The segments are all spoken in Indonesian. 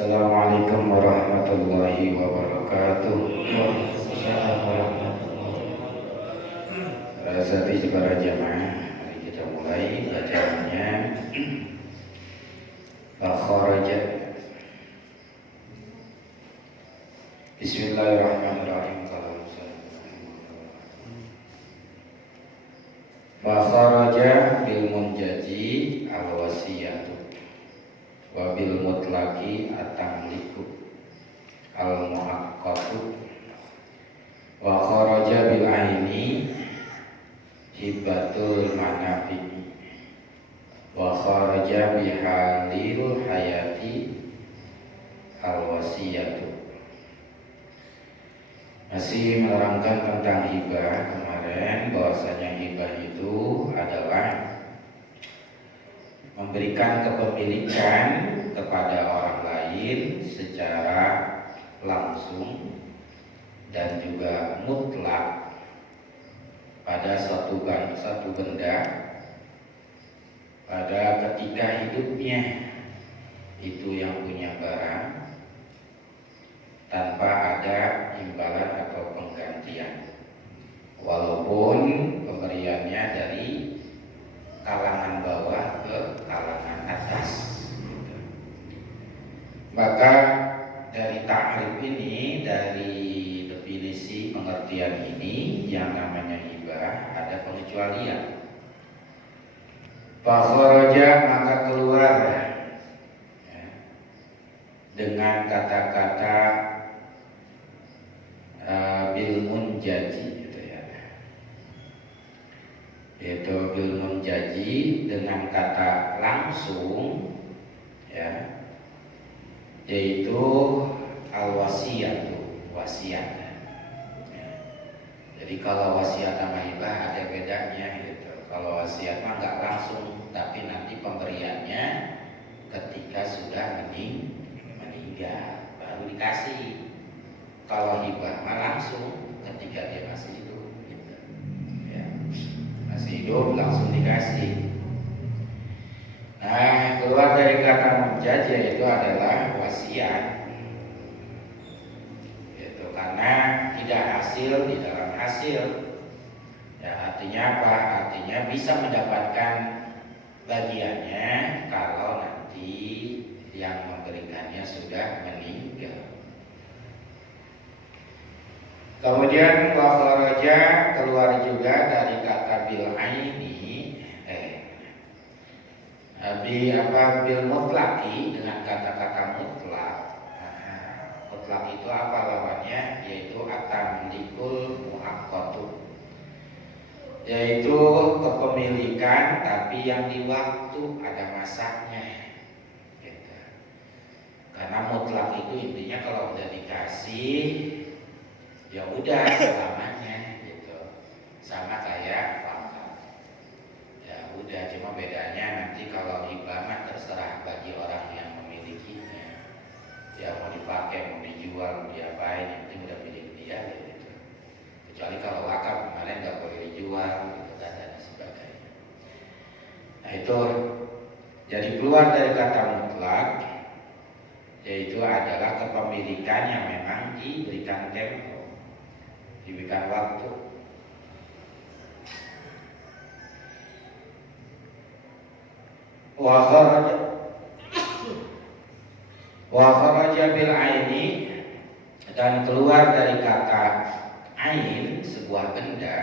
Assalamualaikum warahmatullahi wabarakatuh. Rasati para jamaah, mari kita mulai bacaannya. Fakharaja. Bismillahirrahmanirrahim. Fakharaja bil munjaji al-wasiyatu wa bil mutlaqi at-tamliku al-muhaqqaqu wa kharaja bil aini hibatul manafi wa kharaja bihalil hayati al-wasiyatu. Masih menerangkan tentang hibah kemarin, bahwasanya hibah itu adalah memberikan kepemilikan kepada orang lain secara langsung dan juga mutlak pada suatu benda pada ketika hidupnya itu yang punya barang, tanpa ada imbalan atau penggantian, walaupun pemberiannya dari kalangan bawah ke kalangan atas. Maka dari ta'rif ini, dari definisi pengertian ini, yang namanya hibah ada pengecualian. Fakharaja, maka keluar ya, dengan kata-kata bil munjaji, yaitu bil munjaji dengan kata langsung ya, yaitu al-wasiyatu, wasiat ya. Jadi kalau wasiat sama hibah ada bedanya gitu. Kalau wasiat mah nggak langsung, tapi nanti pemberiannya ketika sudah meninggal baru dikasih. Kalau hibah mah langsung ketika dia masih hidup gitu. Ya. Masih hidup langsung dikasih. Nah, keluar dari kata munjaj itu adalah wasiat. Itu karena tidak hasil di dalam hasil. Ya, artinya apa? Artinya bisa mendapatkan bagiannya kalau nanti yang memberikannya sudah meninggal. Kemudian wa kharaja, keluar juga dari kata bil aini bil mutlaqi, dengan kata-kata mutlak. Mutlak itu apa lawannya? Yaitu at-tamlikul muhaqqatu, yaitu kepemilikan tapi yang di waktu ada masanya gitu. Karena mutlak itu intinya kalau udah dikasih ya udah selamanya gitu, sama kayak wakaf. Ya udah, cuma bedanya nanti kalau hibah mah terserah bagi orang yang memilikinya. Ya mau dipakai, mau dijual, mau diapain, yang penting udah milik dia gitu. Kecuali kalau wakaf kemarin nggak boleh dijual gitu kan, dan sebagainya. Nah itu jadi keluar dari kata mutlak, yaitu adalah kepemilikan yang memang diberikan tempo, diberikan waktu. Wa kharaja bil aini, dan keluar dari kata ain, sebuah benda,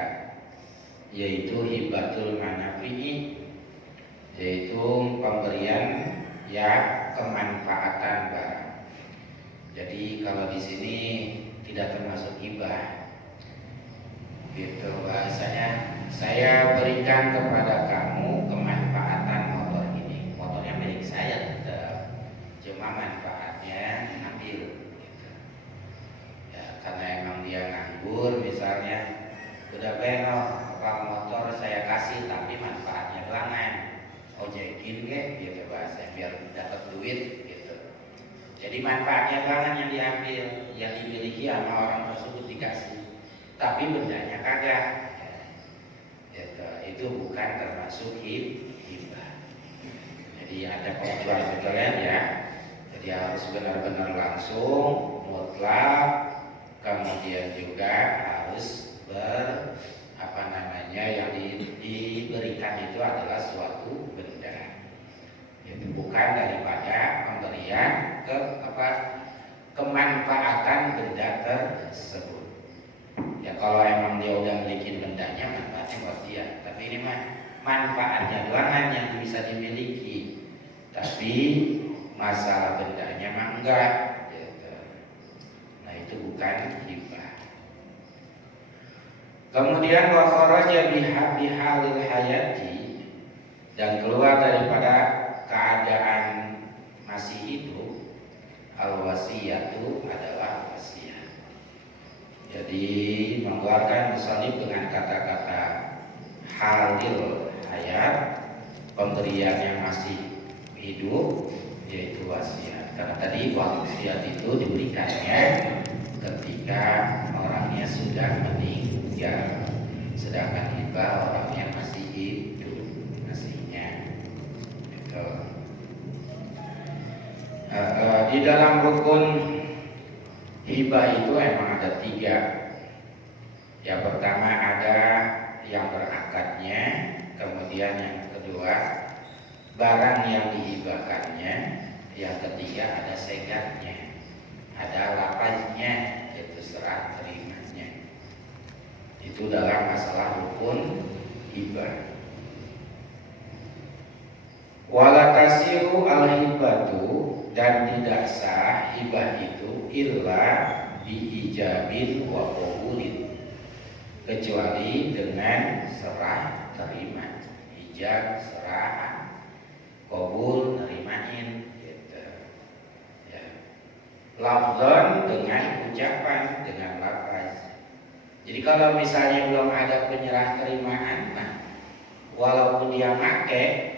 yaitu hibatul manafi'i, yaitu pemberian ya kemanfaatan barang. Jadi kalau di sini tidak termasuk hibah. Gitu bahasanya, saya berikan kepada kamu kemanfaatan motor ini. Motornya milik saya tetap, cuma manfaatnya ambil gitu. Ya, karena emang dia nganggur misalnya, udah belok tukang motor saya kasih, tapi manfaatnya belangan, ojekin gitu bahasa, biar dapat duit gitu. Jadi manfaatnya belangan yang diambil, yang dimiliki sama orang tersebut dikasih, tapi bendanya kagak. Itu bukan termasuk hibah. Jadi ada pengecualian ya. Jadi Ya harus benar-benar langsung, mutlak, kemudian juga harus yang diberikan itu adalah suatu benda. Itu bukan daripada pemberian kemanfaatan benda tersebut. Ya kalau emang dia udah milikin bendanya, manfaatnya buat dia. Tapi ini mah manfaatnya doang yang bisa dimiliki. Tapi masalah bendanya mah enggak. Gitu. Nah itu bukan hibah. Kemudian wa kharaja bihalil hayati, dan keluar daripada keadaan masih hidup. Al-wasiyatu adalah wasiat. Jadi mengeluarkan musannif dengan kata-kata halil hayat, pemberiannya masih hidup, yaitu wasiat. Karena tadi wasiat itu diberikannya ketika orangnya sudah meninggal, sedangkan hibah orangnya masih hidup aslinya. Gitu. Di dalam rukun hibah itu emang ada 3. Yang pertama ada yang berakadnya, kemudian yang kedua barang yang dihibahkannya, yang ketiga ada segatnya, ada lapaznya, yaitu serah terimanya. Itu dalam masalah rukun hibah. Wala tasiru al-hibatu, dan tidak sah hibah itu illa biijabin wa qabulin, kecuali dengan serah terima. Ijab serah, qabul nerimain gitu. Ya. Lafzan dengan ucapan, dengan lafaz. Jadi kalau misalnya belum ada penyerah terimaan, nah walaupun dia make,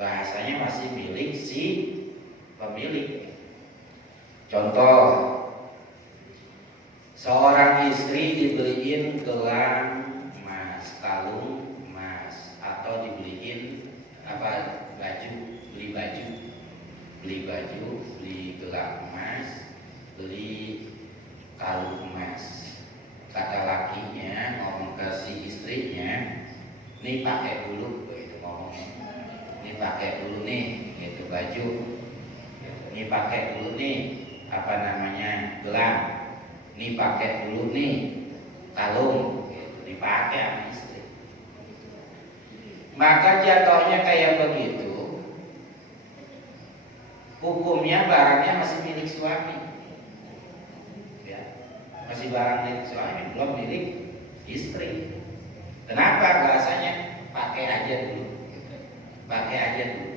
bahasanya masih milik si pemilik. Contoh, seorang istri dibeliin gelang emas, kalung emas, atau dibeliin beli baju, beli gelang emas, beli kalung emas. Kata lakinya ngomong ke si istrinya, nih pakai dulu, begitu ngomongnya. Nih pakai dulu nih, gitu baju. Nih pakai dulu nih, gelang. Nih pakai dulu nih, kalung. Gitu, dipakai sama istri. Maka jatuhnya kayak begitu, hukumnya barangnya masih milik suami. Ya, masih barang milik suami, belum milik istri. Kenapa? Bahasanya pakai aja dulu. Pakai aja dulu.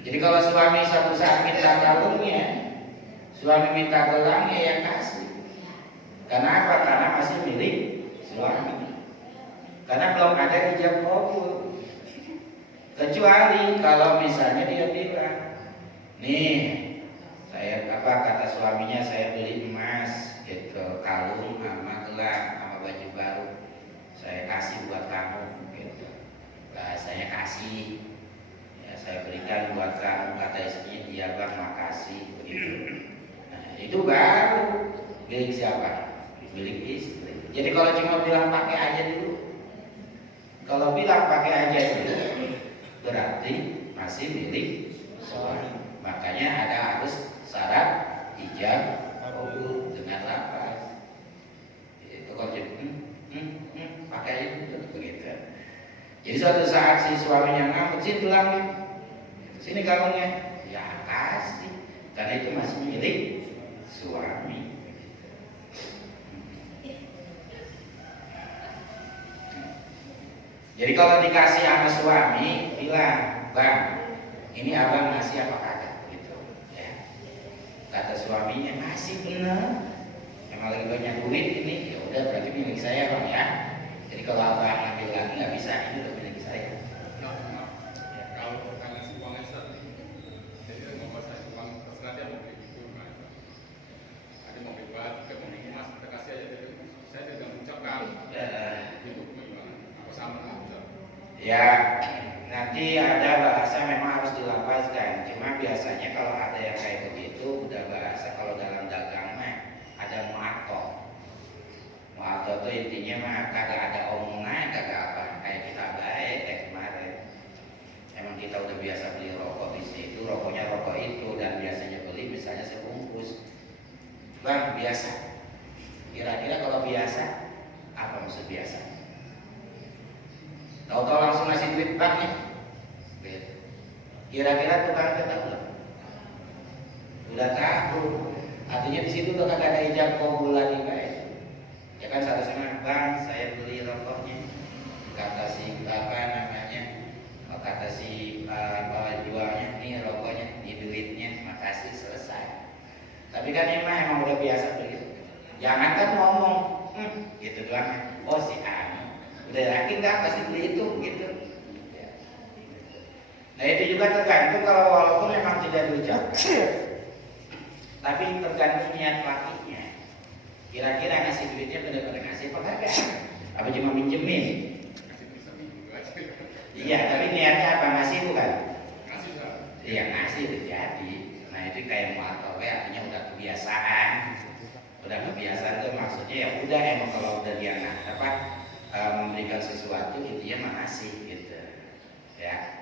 Jadi kalau suami suatu saat minta kalungnya, suami minta gelangnya yang kasih. Kenapa? Karena masih milik suami. Karena belum ada ijab qabul. Kecuali kalau misalnya dia bilang, nih kata suaminya, saya beli emas, gitu, kalung sama gelang sama baju baru, saya kasih buat kamu, gitu. Bahasanya kasih. Saya berikan buat kamu, kata istrinya, iya bang, makasih, begitu. Nah itu baru milik siapa? Milik istri. Jadi kalau cuma bilang pakai aja dulu, kalau bilang pakai aja dulu, berarti masih milik suami. Makanya ada harus syarat ijab qabul dengan lafaz. Itu kalau pakai aja dulu, begitu. Jadi suatu saat si suaminya ngambek, sini gelangnya, sini kalungnya, ya kasih, karena itu masih milik suami. Jadi kalau dikasih sama suami, bilang, bang, ini abang ngasih apa kagak? Gitu. Ya. Kata suaminya, ngasih bener. Emang lagi banyak duit ini, ya udah berarti milik saya bang ya. Jadi kalau abang ambil lagi nggak bisa, ini udah milik saya. Ya, nanti ada bahasa memang harus dilapaz dijelaskan. Cuma biasanya kalau ada yang kayak begitu udah bahasa kalau dalam dagang mah ada mu'ato. Mu'ato itu intinya mah kagak ada omongan, kagak apa. Kayak kita baik kayak kemarin. Emang kita udah biasa beli rokok di situ, rokoknya rokok itu dan biasanya beli misalnya sebungkus. Bang, biasa. Kira-kira kalau biasa apa maksud biasa? Tahu-tahu langsung ngasih duit bang nih. Kira-kira tukang kita udah tahu, artinya di situ udah kagak ada ijab kabul lagi guys. Ya kan seharusnya bang, saya beli rokoknya, kata si apa namanya, kata si jualnya nih rokoknya, di duitnya, makasih selesai. Tapi kan emang udah biasa begitu. Jangan kan ngomong, gitu doang. Oh si Anu, udah yakin dah pasti beli itu, gitu. Nah itu juga tergantung kalau walaupun memang tidak diucapkan, tapi tergantung niat lakinya. Kira-kira ngasih duitnya benar-benar ngasih apa kagak? Apa cuma minjemin? Iya, tapi niatnya apa ngasih bukan? Ngasih kan? Iya ngasih itu jadi. Nah itu kayak mu'atowe artinya udah kebiasaan. Udah kebiasaan tuh maksudnya ya udah emang kalau udah dia memberikan sesuatu intinya makasih gitu, ya.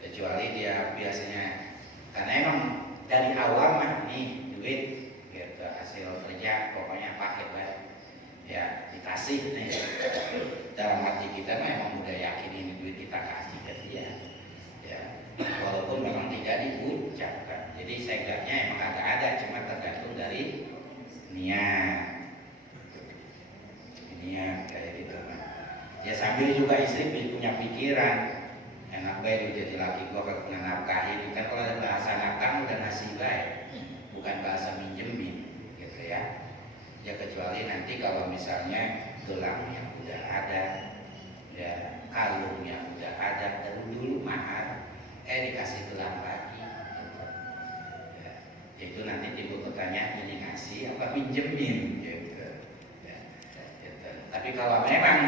Kecuali dia biasanya karena emang dari awal mah nih duit gitu hasil kerja pokoknya pakai baik ya dikasih nih dalam hati kita mah emang udah yakin ini duit kita kasih ke dia ya walaupun memang tidak diucapkan. Jadi segalanya emang ada cuma tergantung dari niat kayak gitu kan. Ya sambil juga istri punya pikiran enak baik jadi laki gua kena nafkahin kan kalau ada bahasa nafkah udah ngasih baik bukan bahasa minjemin gitu ya. Ya kecuali nanti kalau misalnya gelangnya udah ada ya kalungnya udah ada dulu mahar dikasih gelang lagi gitu. Ya, itu nanti timbul pertanyaan ini ngasih apa minjemin gitu. Ya, gitu. Tapi kalau memang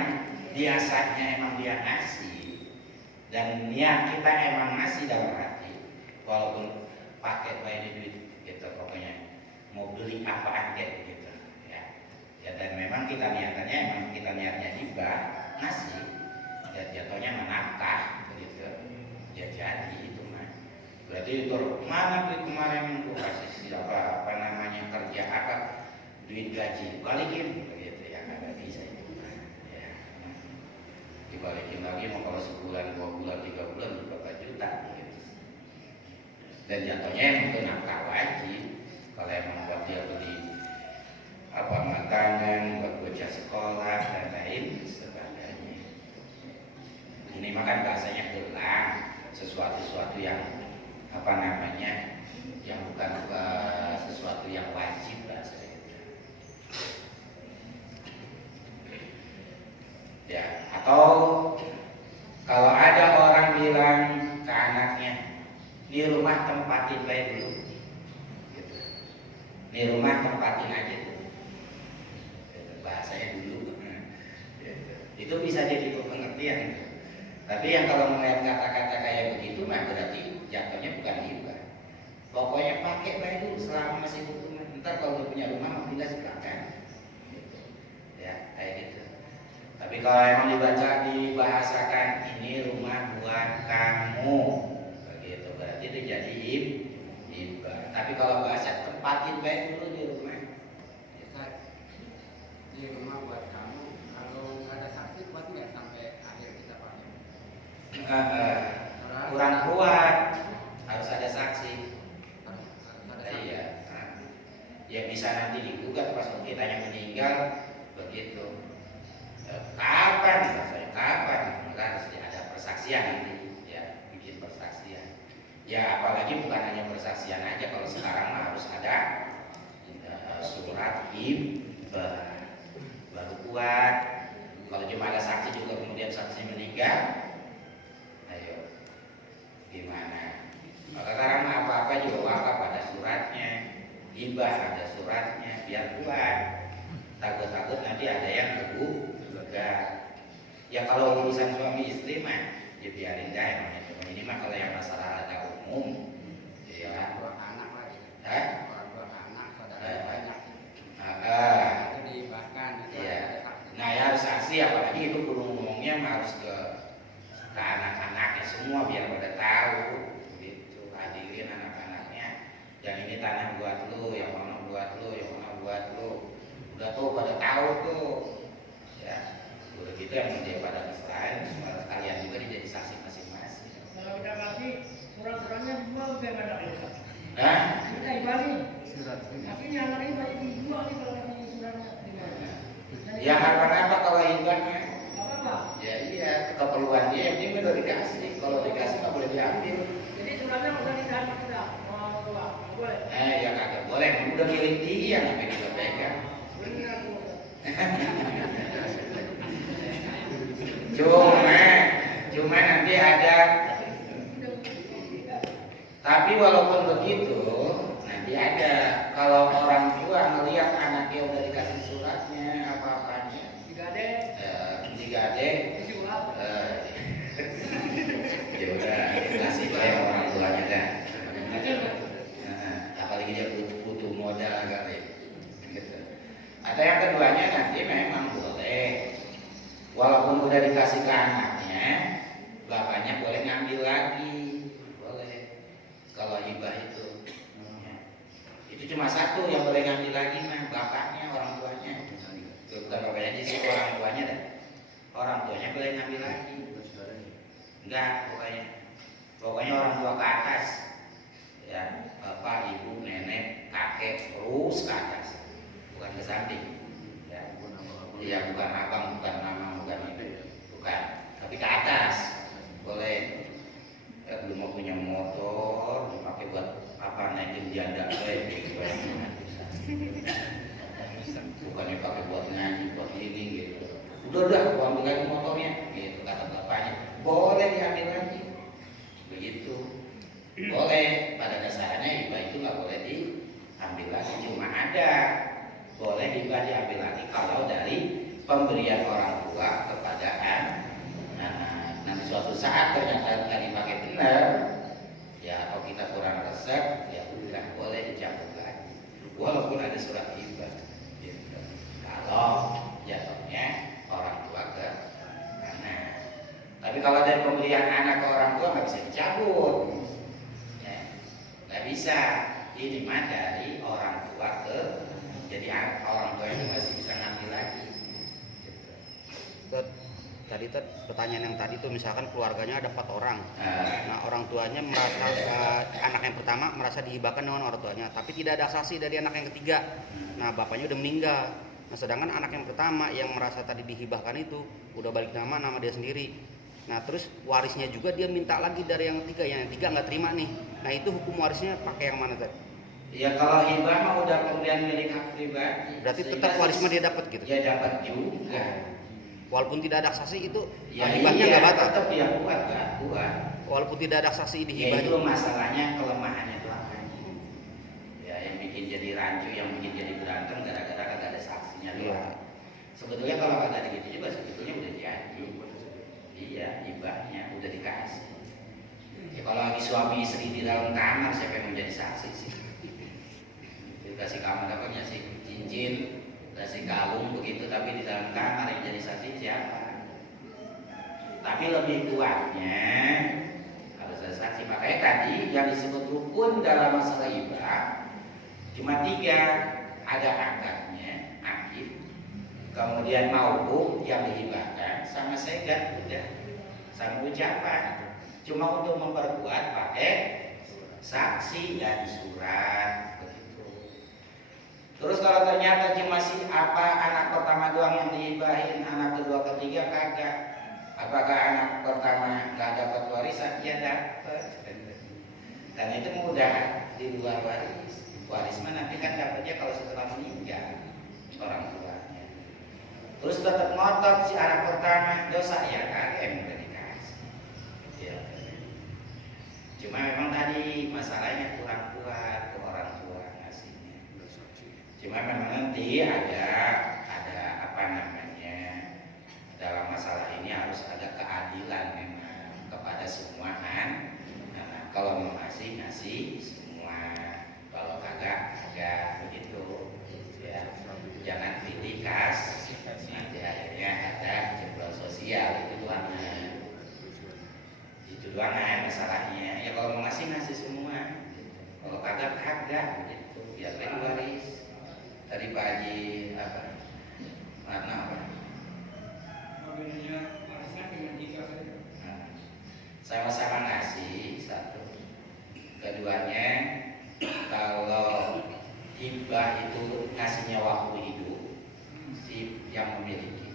biasanya emang dia ngasih dan niat kita emang ngasih dalam hati walaupun pakai bayar duit gitu pokoknya mau beli apa aja gitu ya dan memang kita niatnya hibah ngasih ya jatuhnya menafkah gitu ya jadi itu mah berarti itu mana duit kemarin gua kasih siapa namanya kerja apa duit gaji balikin gitu ya kagak bisa itu ya dibalikin lagi mau kalau sebulan 2 bulan 3 bulan berapa juta gitu. Dan jatuhnya emang itu nafkah wajib kalau emang buat dia beli apa makanan buat bocah sekolah dan lain sebagainya. Ini makan bahasanya gelang sesuatu yang apa namanya yang bukan sesuatu yang wajib bahasanya. Ya, atau kalau ada orang bilang ke anaknya, di rumah tempatin baik dulu, gitu. Di rumah tempatin aja dulu, gitu. Bahasanya dulu, gitu. Itu bisa jadi pengertian. Tapi yang kalau melihat kata-kata kayak begitu, mah berarti jatuhnya bukan hibah. Pokoknya pakai baik dulu selama masih hukuman. Ntar kalau udah punya rumah mau pindah silakan, gitu. Ya, kayak gitu. Tapi kalau emang dibahasakan ini rumah buat kamu, begitu berarti itu jadi hibah. Tapi kalau bahasa tempatin baik dulu di rumah. Di rumah buat kamu, kalau nggak ada saksi buat nggak sampai akhir kita pakai? Kurang kuat, harus ada saksi. Iya. Ya bisa nanti digugat pas kitanya meninggal, begitu. Kapan maka harus ada persaksian nanti ya bikin persaksian ya apalagi bukan hanya persaksian aja kalau sekarang harus ada surat hibah baru kuat. Kalau cuma ada saksi juga kemudian saksi meninggal ayo gimana maka sekarang apa-apa juga wakaf ada suratnya hibah ada suratnya biar kuat takut-takut nanti ada yang ya kalau urusan suami istri mah ya biarin dah namanya ini mah kalau yang masalah ada umum, ya. Dua anak lagi. Orang dua anak saudara banyak. Itu dihibahkan. Iya. Nah ya harus saksi, apalagi itu belum ngomongnya harus ke anak-anaknya semua biar pada tahu, gitu. Hadirin anak-anaknya, yang ini tanah buat lu, yang mana buat lu, yang mana buat lu. Udah tuh pada tahu tuh, ya. Udah gitu yang menjadi pada selain, semua kalian juga jadi saksi masing-masing. Kalau kita kasih surat-suratnya dijual biar ada desa. Hah? Kita ibadi. Surat. Tapi yang lain banyak dijual nih kalau kasih suratnya gimana? Ya apa-apa kalau hibahnya. Apa-apa. Ya iya, keperluan dia yang penting udah dikasih. Kalau dikasih nggak boleh diambil. Jadi suratnya udah ditahan kita mau tua, nggak boleh. Ya kagak boleh, udah milik dia ngapain kita pegang. Benar bu. Cuma nanti ada. Tapi walaupun begitu, nanti ada kalau orang tua ngelihat anaknya udah dikasih suratnya apa-apanya, digade, Dijual. ya udah kasih kayak orang tuanya dah. Apalagi dia butuh modal kali. Gitu. Atau yang keduanya nanti memang boleh, walaupun udah dikasih ke anaknya, bapaknya boleh ngambil lagi, boleh. Kalau hibah itu, itu cuma satu yang boleh ngambil lagi mah bapaknya, orang tuanya. Bukan bapaknya di situ, orang tuanya dah. Orang tuanya boleh ngambil lagi. Enggak, pokoknya orang tua ke atas, ya bapak, ibu, nenek, kakek, terus ke atas, bukan ke samping. Ya, bukan abang, bukan mama, bukan ibu, bukan. Tapi ke atas boleh. Belum mau punya motor, dipakai buat apa, naikin janda bukannya pakai buat ngaji, buat ini gitu. Udah, gua ambil lagi motornya, gitu kata bapaknya. Boleh diambil lagi, begitu. Boleh, pada dasarnya hibah itu nggak boleh diambil lagi, cuma ada boleh hibah diambil lagi kalau dari pemberian orang tua kepada anak. Nanti suatu saat ternyata nggak dipakai benar, ya atau kita kurang resep, ya udah boleh dicabut lagi, walaupun ada surat hibah. Gitu. Kalau jatuhnya orang tua ke anak. Tapi kalau dari pemberian anak ke orang tua nggak bisa dicabut, ya, nggak bisa. Ini mah dari orang tua ke, jadi orang tua itu masih bisa ngambil lagi. Gitu. Tadi pertanyaan yang tadi tuh misalkan keluarganya ada 4 orang. Nah orang tuanya merasa anak yang pertama merasa dihibahkan dengan orang tuanya, tapi tidak ada saksi dari anak yang ketiga. Nah bapaknya udah meninggal. Nah sedangkan anak yang pertama yang merasa tadi dihibahkan itu udah balik nama dia sendiri. Nah terus warisnya juga dia minta lagi dari yang ketiga, yang ketiga nggak terima nih. Nah itu hukum warisnya pakai yang mana tadi? Ya kalau hibah mah udah pemberian milik hak pribadi. Berarti tetap warisnya dia dapat gitu? Ya dapat juga. Walaupun tidak ada saksi itu Ya hibahnya nggak batal. Tetap dia kuat. Walaupun tidak ada saksi di Ya hibah. itu masalahnya, kelemahannya itu apa? Ya yang bikin jadi rancu, yang bikin jadi berantem gara-gara kagak ada saksinya doang. Sebetulnya kalau kagak gitu juga sebetulnya udah jadi. Iya, hibahnya udah dikasih. Ya kalau lagi suami istri di dalam kamar, siapa yang mau jadi saksi sih? Dikasih kamar apa? Ngasih cincin, kasih kalung begitu, tapi di dalam kamar yang jadi saksi siapa? Tapi lebih kuatnya harus ada saksi. Makanya tadi yang disebut rukun dalam masalah hibah cuma 3, ada akadnya, akid, kemudian mauquf yang dihibahkan, sama segat, udah, sama ucapan. Cuma untuk memperkuat pakai saksi dan surat. Terus kalau ternyata cuma anak pertama doang yang dihibahin, anak kedua ketiga kagak, apakah anak pertama nggak dapat warisan? Ya dapat. Dan itu mudah di luar waris. Waris mah nanti kan dapatnya kalau setelah meninggal orang tuanya. Terus tetap ngotot si anak pertama, dosa ya kagak yang udah dikasih. Ya. Cuma memang tadi masalahnya kurang kuat ke orang tua ngasihnya. Cuma memang nanti ada apa namanya, dalam masalah ini harus ada keadilan memang kepada semua kalau mau ngasih semua, kalau kagak begitu ya. Jangan pilih kas, nanti akhirnya ada jebol sosial, itu doangan masalahnya. Ya kalau mau ngasih semua, kalau kagak begitu, biar lagi waris. Tadi Pak Haji apa? Mana apa? Sama-sama ngasih satu. Keduanya, kalau hibah itu ngasihnya waktu hidup si yang memiliki.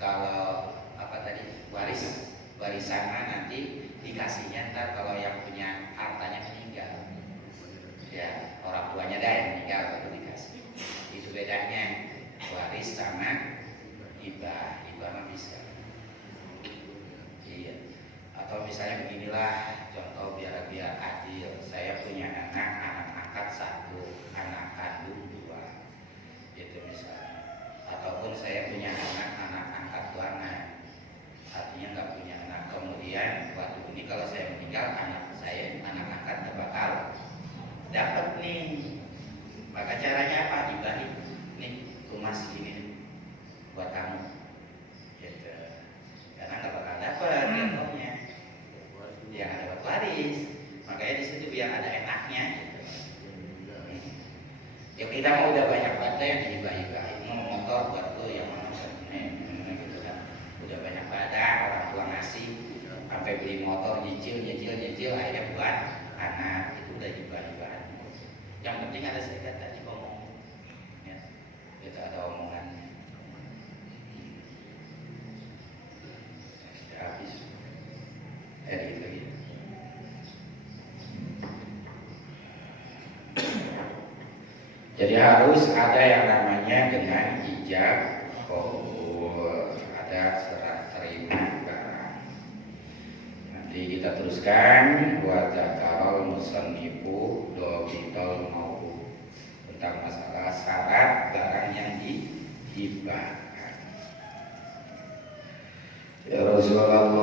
Kalau apa tadi warisan nanti dikasihnya ntar kalau yang punya hartanya meninggal. Ya orang tuanya dah yang meninggal baru dikasih. Itu bedanya waris sama hibah. Hibah mah bisa. Iya. Atau misalnya beginilah contoh biar adil. Saya punya anak angkat 1, anak kandung 2, gitu misalnya. Ataupun saya punya anak angkat 2 anak, artinya nggak punya anak. Kemudian waktu ini kalau saya meninggal, anak angkat nggak bakal dapat nih. Maka caranya apa? Dibalik nih rumah segini buat kamu, gitu. Karena nggak bakal dapat contohnya. Ya ada waris, makanya di situ biar ada enaknya. Gitu. Ya kita mau udah banyak banget yang dihibah-hibahin, mau motor buat tuh yang mana gitu kan. Udah banyak banget orang tua ngasih, sampai beli motor nyicil, akhirnya buat anak, itu udah hibah-hibahan. Yang penting ada serikat tadi ngomong, ya, itu ada omongannya. Ya, habis. Gitu. Jadi harus ada yang namanya dengan ijab qabul, ada serah terima barang. Nanti kita teruskan wa zakarul musannifu dobitul mau'u tentang masalah syarat barang yang dihibahkan. Ya Rasulullah